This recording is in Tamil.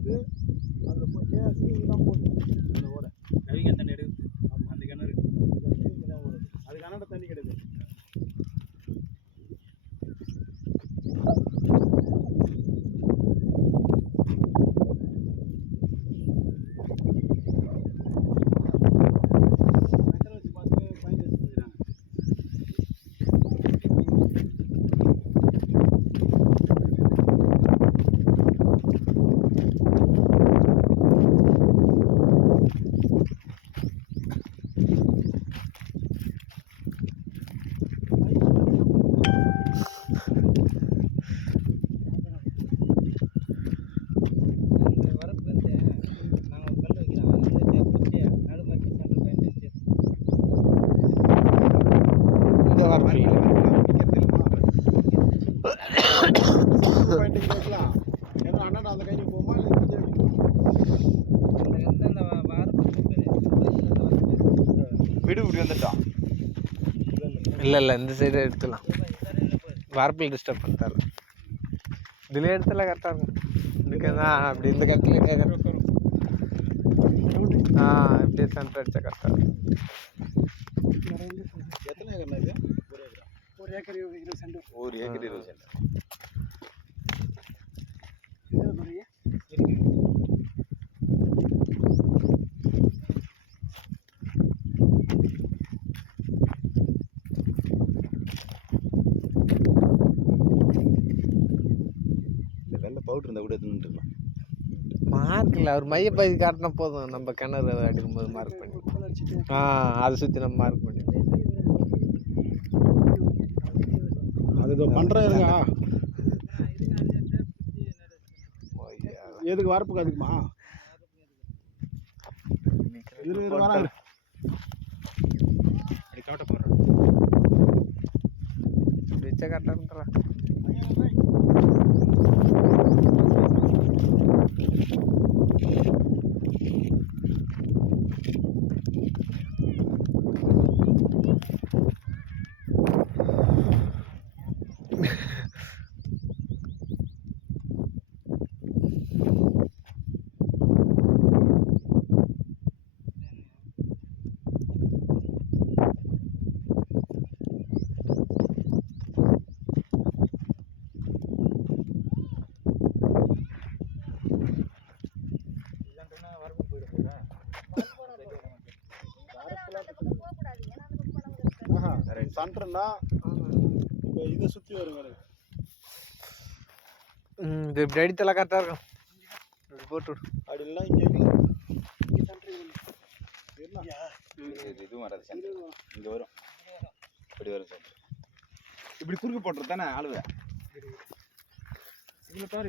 எடுத்து அதில் போய் கேஸு இதெல்லாம் போட்டு அந்த ஓடை கவிங்க தண்ணி எடுக்குது. ஆமாம், அந்த கிணறு இதெல்லாம் ஓடுது. அதுக்கு அண்ணாண்ட தண்ணி கிடையாது. வீடு இப்படி வந்துட்டோம். இல்லை இந்த சைடு எடுத்துலாம். வரப்பில் டிஸ்டர்ப் பண்ணிட்டாரு. இதுலேயே எடுத்துல கரெக்டாக இருக்கும். இதுக்கு தான் அப்படி இந்த கட்டிலே கேட்குறேன். இப்படியே சென்டர் அடிச்சா கரெக்டாக இருக்கும். எத்தனை ஏக்கர் இது? ஒரு ஏக்கர் 20 சென்ட். ஒரு ஏக்கர் 20 சென்ட். பவுடர் இருந்தால் கூட எடுத்துன்னு மார்க் இல்லை, அவர் மையப்பகுதி காட்டினா போதும். நம்ம கிணறு அடிக்கும்போது மார்க் பண்ணி அதை சுற்றி நம்ம மார்க் பண்ணி அது பண்ணுறேங்க. எதுக்கு வரப்புக்கு அதுக்குமா 20 வராங்க. அப்படி காட்ட போடுறேன். வச்சா கரெக்டாக சென்டர்னா இப்போ இதை சுற்றி வருங்க. இது இப்படி அடித்தலாம் கரெக்டாக இருக்கும். இப்படி போட்டு அப்படிலாம் இங்கே இதுவும் வராது. சென்டர் இங்கே வரும். இப்படி வரும் சென்டர். இப்படி குறுக்கு போட்டுறது தானே ஆளுவை. இதில் தவிர